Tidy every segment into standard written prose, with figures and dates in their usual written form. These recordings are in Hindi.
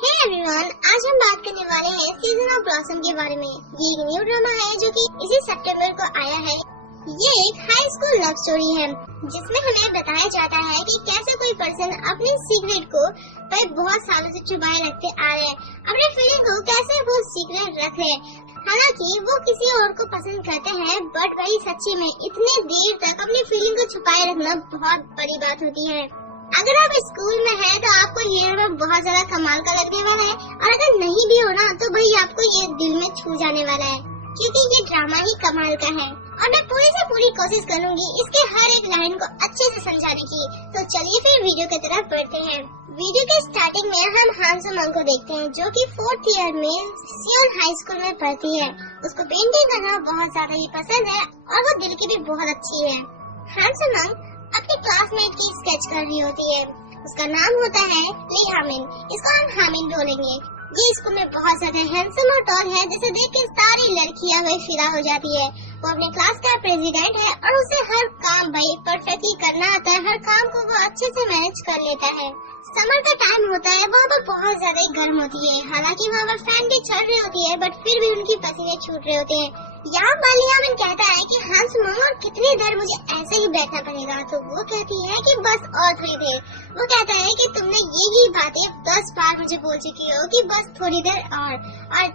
हे एवरीवन, आज हम बात करने वाले हैं सीजन ऑफ ब्लॉसम के बारे में। ये एक न्यू ड्रामा है जो कि इसी सितंबर को आया है। ये एक हाई स्कूल लव स्टोरी है जिसमें हमें बताया जाता है कि कैसे कोई पर्सन अपने सीक्रेट को भाई बहुत सालों से छुपाए रखते आ रहे हैं, अपने फीलिंग को कैसे वो सीक्रेट रख रहे हैं। हालांकि वो किसी और को पसंद करते हैं, बट भाई सच्ची में इतने देर तक अपनी फीलिंग को छुपाए रखना बहुत बड़ी बात होती है। अगर आप स्कूल में हैं तो आपको ये ड्रामा बहुत ज्यादा कमाल का लगने वाला है, और अगर नहीं भी हो ना तो भाई आपको ये दिल में छू जाने वाला है, क्योंकि ये ड्रामा ही कमाल का है। और मैं पूरी से पूरी कोशिश करूंगी इसके हर एक लाइन को अच्छे से समझाने की। तो चलिए फिर वीडियो की तरफ बढ़ते हैं। वीडियो के स्टार्टिंग में हम हान सो मंग को देखते हैं, जो कि 4th ईयर में सियोल हाई स्कूल में पढ़ती है। उसको पेंटिंग करना बहुत ज्यादा ही पसंद है और वो दिल की भी बहुत अच्छी है। हान सो मंग अपनी क्लासमेट की स्केच कर रही होती है। उसका नाम होता है ली हामिन, इसको हम हामिन बोलेंगे। ये स्कूल में बहुत ज्यादा हैंडसम और टॉल है, जिसे देख के सारी लड़कियां वही फिदा हो जाती है। वो अपने क्लास का प्रेसिडेंट है और उसे हर काम भाई परफेक्टली करना आता है। हर काम को वो अच्छे से मैनेज कर लेता है। समर का टाइम होता है, वहाँ पर बहुत ज्यादा गर्म होती है। हालांकि वहाँ पर फैन भी चल रही होती है, बट फिर भी उनकी पसीने छूट रहे होते हैं। यहाँ पर ली हामिन कहता है कि हान सो मंग और कितनी देर मुझे ऐसे ही बैठना पड़ेगा, तो वो कहती है कि बस और थोड़ी देर। वो कहता है कि तुमने यही बातें 10 बार मुझे बोल चुकी हो कि बस थोड़ी देर और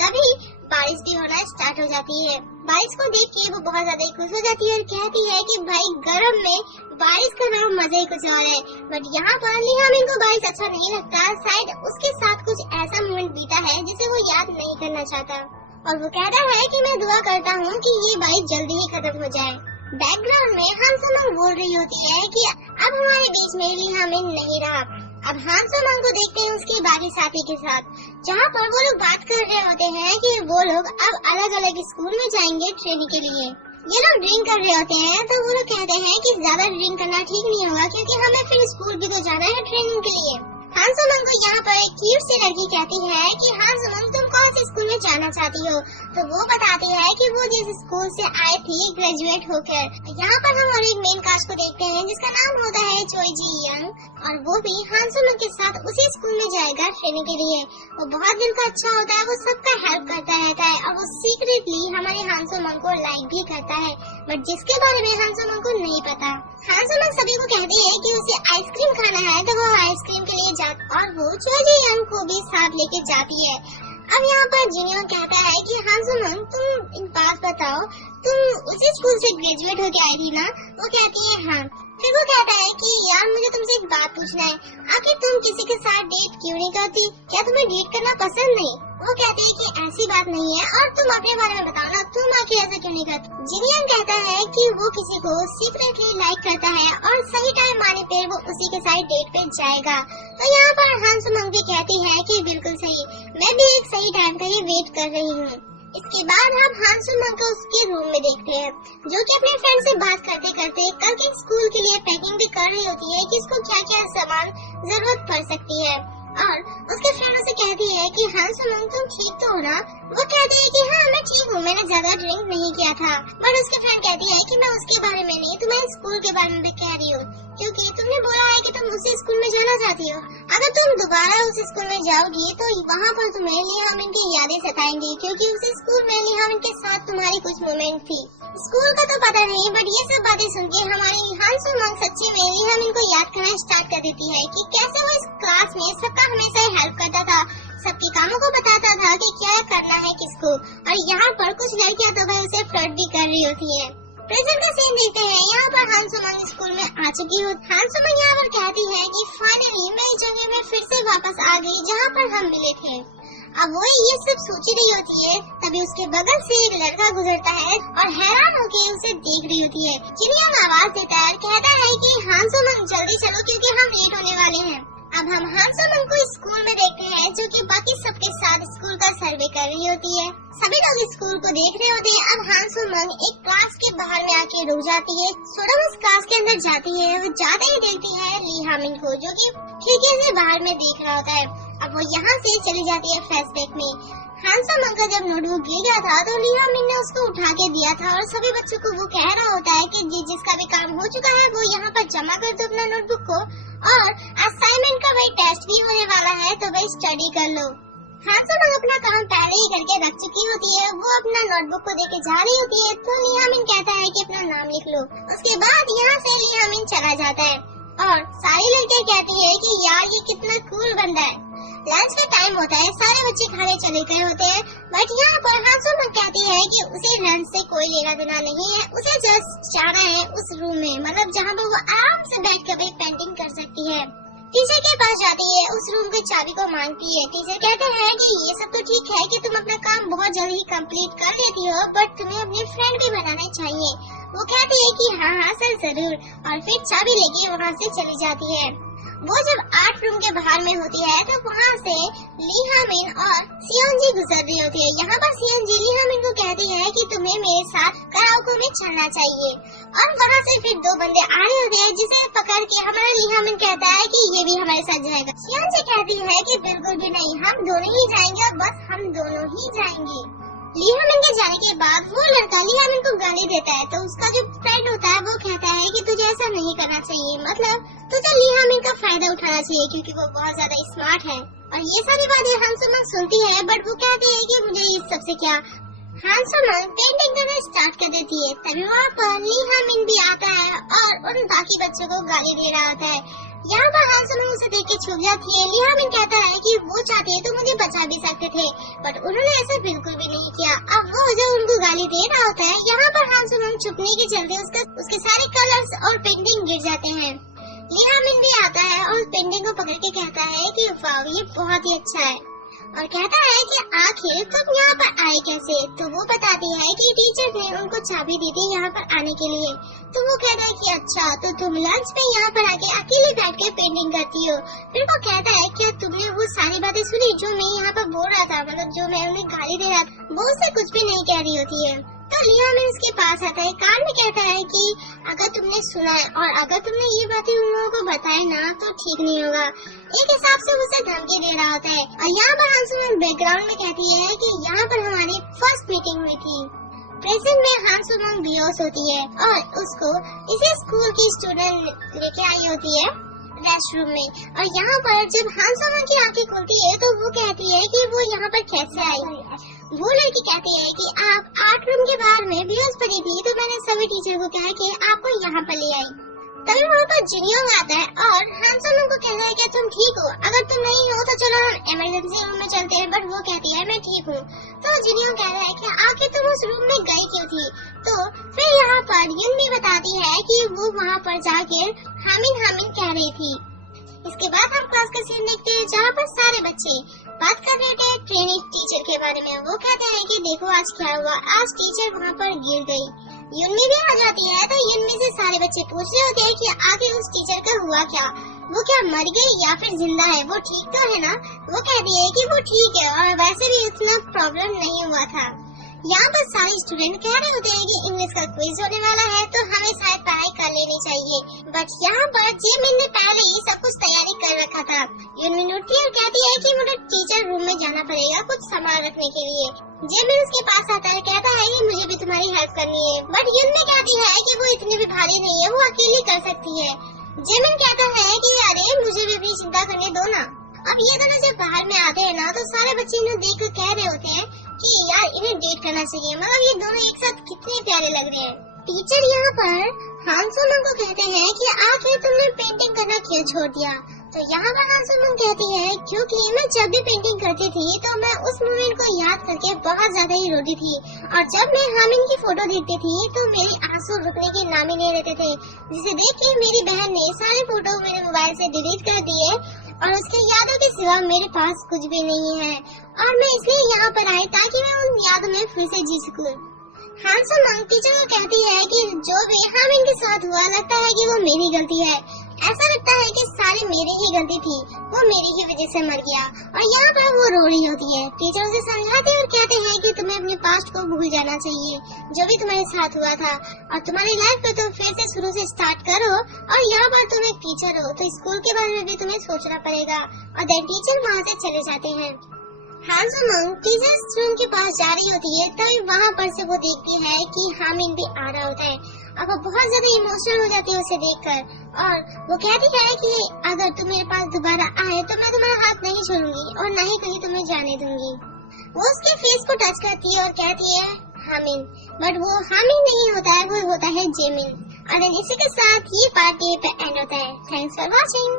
तभी बारिश भी होना स्टार्ट हो जाती है। बारिश को देख के वो बहुत ज्यादा खुश हो जाती है और कहती है कि भाई गर्म में बारिश का नाम मजा ही कुछ और है। बट यहाँ पर ली हामिन को बारिश अच्छा नहीं लगता। शायद उसके साथ कुछ ऐसा मोमेंट बीता है जिसे वो याद नहीं करना चाहता, और वो कहता है कि मैं दुआ करता हूँ कि ये बारिश जल्दी ही खत्म हो जाए। बैकग्राउंड में हान सो मंग बोल रही होती है कि अब हमारे बीच में ली हामिन नहीं रहा। अब हान सो मंग को देखते हैं उसके बाकी साथी के साथ, जहाँ पर वो लोग बात कर रहे होते हैं कि वो लोग अब अलग अलग स्कूल में जाएंगे ट्रेनिंग के लिए। ये लोग ड्रिंक कर रहे होते हैं, तो वो लोग कहते हैं कि ज्यादा ड्रिंक करना ठीक नहीं होगा, क्योंकि हमें फिर स्कूल भी तो जाना है ट्रेनिंग के लिए। हान सो मंग को यहाँ पर एक क्यूट सी लड़की कहती है कि हान सो मंग तुम कौन से स्कूल में जाना चाहती हो, तो वो बताती है कि वो जिस स्कूल से आई थी ग्रेजुएट होकर। यहाँ पर हम और एक मेन कास्ट को देखते हैं जिसका नाम होता है चोई जी यंग, और वो भी हान सो मंग के साथ उसी स्कूल में जाएगा ट्रेनिंग के लिए। वो बहुत दिल का अच्छा होता है, वो सबका हेल्प करता रहता है, और वो सीक्रेटली हमारे हान सो मंग को लाइक भी करता है, बट जिसके बारे में हान सो मंग को नहीं पता। हान सो मंग सभी को कहती है कि उसे आइसक्रीम खाना है, तो वो आइसक्रीम के लिए और वो चोई जी यंग को भी साथ लेके जाती है। अब यहाँ पर जिनियों कहता है कि हान सो मंग तुम एक बात बताओ, तुम उसी स्कूल से ग्रेजुएट होके आई थी ना? वो कहती है हाँ। फिर वो कहता है कि यार मुझे तुमसे एक बात पूछना है, आखिर तुम किसी के साथ डेट क्यों नहीं करती? क्या तुम्हें डेट करना पसंद नहीं? वो कहते हैं कि ऐसी बात नहीं है, और तुम अपने बारे में बताओ ना, तुम आखिर ऐसा क्यों नहीं करती? जिनियन कहता है कि वो किसी को सीक्रेटली लाइक करता है और सही टाइम आने पर वो उसी के साथ डेट पे जाएगा। तो यहाँ पर हान सो मंग भी कहती है कि बिल्कुल सही, मैं भी एक सही टाइम का ही वेट कर रही हूँ। इसके बाद हम हान सो मंग को उसके रूम में देखते हैं, जो कि अपने फ्रेंड से बात करते करते कल के स्कूल के लिए पैकिंग भी कर रही होती है कि इसको क्या क्या सामान जरूरत पड़ सकती है। और उसके फ्रेंड उसे कहती है कि हान सो मंग तुम ठीक तो हो ना? वो कहती है कि हाँ मैं ठीक हूँ, मैंने ज्यादा ड्रिंक नहीं किया था। बट उसके फ्रेंड कहती है कि मैं उसके बारे में नहीं, तुम्हारे स्कूल के बारे में भी कह रही हूँ, क्योंकि तुमने बोला है कि तुम उसी स्कूल में जाना चाहती हो। अगर तुम दोबारा उस स्कूल में जाओगी तो वहाँ पर तुम्हें ली हामिन की यादें सताएंगी, क्योंकि उस स्कूल में ली हामिन के साथ तुम्हारी कुछ मोमेंट थी। स्कूल का तो पता नहीं, बट ये सब बातें सुन के हमारी हान सो मंग सच्ची में ली हामिन को याद करना स्टार्ट कर देती है कि कैसे वो इस क्लास में सबका हमेशा हेल्प करता था, सबके कामों को बताता था कि क्या करना है किसको। और यहाँ पर कुछ लड़कियाँ तो भाई उसे फ्लर्ट भी कर रही होती है। प्रेजेंट का सीन देखते हैं, यहाँ पर हान सो मंग स्कूल में आ चुकी हो। हान सो मंग यहाँ पर कहती है कि फाइनली मैं इस जगह में फिर से वापस आ गई जहाँ पर हम मिले थे। अब वो ये सब सोच रही होती है, तभी उसके बगल से एक लड़का गुजरता है और हैरान होके उसे देख रही होती है। जिनियन आवाज देता है और कहता है कि हान सो मंग जल्दी चलो क्योंकि हम लेट होने वाले हैं। अब हम हान सो मंग को स्कूल में देखते हैं, जो कि बाकी सबके साथ स्कूल का सर्वे कर रही होती है। सभी लोग स्कूल को देख रहे होते हैं। अब हान सो मंग एक क्लास के बाहर में आके रुक जाती है। सोडम उस क्लास के अंदर जाती है। वो जाते ही देखती है ली हामिन को, जो कि खिड़की से बाहर में देख रहा होता है। अब वो यहाँ से चली जाती है फ्लैशबैक में। हान सो मंग का जब नोटबुक गिर गया था तो ली हामिन ने उसको उठा के दिया था, और सभी बच्चों को वो कह रहा होता है कि जिसका भी काम हो चुका है वो यहाँ पर जमा कर दो अपना नोटबुक को, और असाइनमेंट का भाई टेस्ट भी होने वाला है, तो भाई स्टडी कर लो। हांसोमंग अपना काम पहले ही करके रख चुकी होती है। वो अपना नोटबुक को देके जा रही होती है, तो लियामिन कहता है कि अपना नाम लिख लो। उसके बाद यहाँ से लियामिन चला जाता है और सारी लड़कियां कहती है कि यार ये कितना कूल बंदा है। लंच का टाइम होता है, सारे बच्चे खाने चले गए होते हैं, बट यहाँ पर हांसोमंग कहती है कि उसे लंच से कोई लेना देना नहीं है, उसे जस्ट जाना है उस रूम में, मतलब जहाँ पर वो आराम से बैठ कर पेंटिंग कर सकती है। टीचर के पास जाती है, उस रूम की चाबी को मांगती है। टीचर कहते हैं कि ये सब तो ठीक है कि तुम अपना काम बहुत जल्दी कंप्लीट कर लेती हो, बट तुम्हें अपने फ्रेंड भी बनाने चाहिए। वो कहती है कि हाँ सर जरूर, और फिर चाबी लेके वहाँ से चली जाती है। वो जब 8 रूम के बाहर में होती है, तो वहाँ से लियामिन और सियोंजी गुजर रही होती है। यहाँ पर सियोंजी लियामिन को कहती है कि तुम्हें मेरे साथ कराओके में चलना चाहिए, और वहाँ से फिर 2 बंदे आ रहे होते हैं, जिसे पकड़ के हमारा लियामिन कहता है कि ये भी हमारे साथ जाएगा। सियोंजी कहती है कि बिल्कुल भी नहीं, हम दोनों ही जाएंगे और बस हम दोनों ही जाएंगे। लियामिन के जाने के बाद वो लड़का लियामिन को गाली देता है, तो उसका जो फ्रेंड होता है वो कहता है कि तुझे ऐसा नहीं करना चाहिए, मतलब तुझे लियामिन का फायदा उठाना चाहिए क्योंकि वो बहुत ज्यादा स्मार्ट है। और ये सारी बातें हांसोमंग सुनती है, बट वो कहती है कि मुझे इस सबसे क्या। हांसोमंग पेंटिंग करना स्टार्ट कर देती है, तभी वहाँ पर लियामिन भी आता है और उन बाकी बच्चों को गाली दे रहा होता है। यहाँ पर हांसोमंग उसे देख के छुप जाती है। लियामिन कहता है कि वो चाहते हैं तो मुझे बचा भी सकते थे, बट उन्होंने ऐसा बिल्कुल भी नहीं किया। अब वो जब उनको गाली दे रहा होता है, यहाँ पर हांसोमंग छुपने के चलते उसके सारे कलर्स और पेंटिंग गिर जाते हैं। लियामिन भी आता है और पेंटिंग को पकड़ के कहता है कि वाह ये बहुत ही अच्छा है, और कहता है कि आखिर तुम यहाँ पर आए कैसे। तो वो बताती है कि टीचर ने उनको चाबी दी थी यहाँ पर आने के लिए। तो वो कहता है कि अच्छा, तो तुम लंच में यहाँ पर आके अकेले बैठ के पेंटिंग करती हो। फिर वो कहता है क्या तुमने वो सारी बातें सुनी जो मैं यहाँ पर बोल रहा था, मतलब जो मैं उन्हें गाली दे रहा था। वो उससे कुछ भी नहीं कह रही होती है। तो लियामिन उसके पास आता है, कान में कहता है कि अगर तुमने सुना है और अगर तुमने ये बातें उन लोगों को बताए ना तो ठीक नहीं होगा। एक हिसाब से उसे धमकी दे रहा होता है। और यहाँ पर हांसोमंग बैकग्राउंड में कहती है कि यहाँ पर हमारी फर्स्ट मीटिंग हुई थी। प्रेजेंट में हांसोमंग बेहोश होती है और उसको इसी स्कूल की स्टूडेंट लेके आई होती है रेस्टरूम में। और यहाँ पर जब हांसोमंग की आंखें खुलती है तो वो कहती है कि वो यहाँ पर कैसे आई। वो लड़की कहती है कि आप 8 रूम के बाहर में बेहोश पड़ी थी, तो मैंने सभी टीचर को कहा कि आपको यहाँ पर ले आई। तभी वहाँ पर जिनियोंग आता है और हांसोमंग को कहता है कि तुम ठीक हो, अगर तुम नहीं हो तो चलो हम इमरजेंसी रूम में चलते हैं। बट वो कहती है मैं ठीक हूँ। तो जिनियोंग कहता है कि आखिर तुम उस रूम में गई क्यों थी। तो फिर यहाँ पर युन भी बताती है कि वो वहाँ पर जाके हामिन हामिन कह रही थी। इसके बाद हम क्लास का सीन देखते हैं जहाँ पर सारे बच्चे बात कर रहे थे ट्रेनिंग टीचर के बारे में। वो कहते हैं कि देखो आज क्या हुआ, आज टीचर वहाँ पर गिर गई। युनमी भी आ जाती है, तो युनमी से सारे बच्चे पूछ रहे होते हैं कि आखिर उस टीचर का हुआ क्या, वो क्या मर गई या फिर जिंदा है, वो ठीक तो है ना। वो कहती है कि वो ठीक है और वैसे भी उतना प्रॉब्लम नहीं हुआ था। यहाँ पर सारे स्टूडेंट कह रहे होते हैं कि इंग्लिश का क्विज होने वाला है तो हमें शायद पढ़ाई कर लेनी चाहिए। बट यहाँ पर जिमिन ने पहले ही सब कुछ तैयारी कर रखा था। युनमिन उठती है और कहती है कि मुझे टीचर रूम में जाना पड़ेगा कुछ सामान रखने के लिए। जिमिन उसके पास आता है, कहता है कि मुझे भी तुम्हारी हेल्प करनी है। बट युनमिन कहती है कि वो इतनी भी भारी नहीं है, वो अकेली कर सकती है। जिमिन कहता है कि अरे मुझे भी अपनी चिंता करने दो ना। अब ये दोनों जब बाहर में आते हैं ना, तो सारे बच्चे इन्हें देख कर कह रहे होते हैं कि यार इन्हें डेट करना चाहिए, मतलब ये दोनों एक साथ कितने प्यारे लग रहे हैं। टीचर यहाँ पर हांसोमंग को कहते हैं कि आखिर तुमने पेंटिंग करना क्यों छोड़ दिया। तो यहाँ पर हांसोमंग कहती है क्योंकि मैं जब भी पेंटिंग करती थी तो मैं उस मोमेंट को याद करके बहुत ज्यादा ही रोती थी, और जब मैं हामिन की फोटो देखती थी तो मेरे आंसू रुकने के नाम ही नहीं रहते थे, जिसे देख के मेरी बहन ने सारे फोटो मेरे मोबाइल से डिलीट कर दिए और उसके यादों के सिवा मेरे पास कुछ भी नहीं है, और मैं इसलिए यहाँ पर आई ताकि मैं उन यादों में फिर से जी सकूं। हांसोमंग टीचर को कहती है कि जो भी हामिन के साथ हुआ लगता है कि वो मेरी गलती है, ऐसा लगता है कि सारी मेरी ही गलती थी, वो मेरी ही वजह से मर गया। और यहाँ पर वो रो रही होती है। टीचर उसे समझाते और कहते हैं कि तुम्हें अपने पास्ट को भूल जाना चाहिए, जो भी तुम्हारे साथ हुआ था, और तुम्हारी लाइफ को तुम फिर से शुरू से स्टार्ट करो। और यहाँ पर तुम एक टीचर हो तो स्कूल के बारे में भी तुम्हें सोचना पड़ेगा। और देन टीचर वहाँ से चले जाते हैं। हांसोमंग टीचर्स रूम के पास जा रही होती है, तभी वहाँ पर से वो देखती है कि हामिन भी आ रहा होता है। अब वो बहुत ज्यादा इमोशनल हो जाती है उसे देखकर, और वो कहती है कि अगर तुम मेरे पास दोबारा आए तो मैं तुम्हारा हाथ नहीं छोड़ूंगी और न ही कहीं तुम्हें जाने दूंगी। वो उसके फेस को टच करती है और कहती है हामिन, बट वो हामिन नहीं होता है, वो होता है जेमिन। और इसी के साथ ये पार्ट पे एंड होता है। Thanks for watching.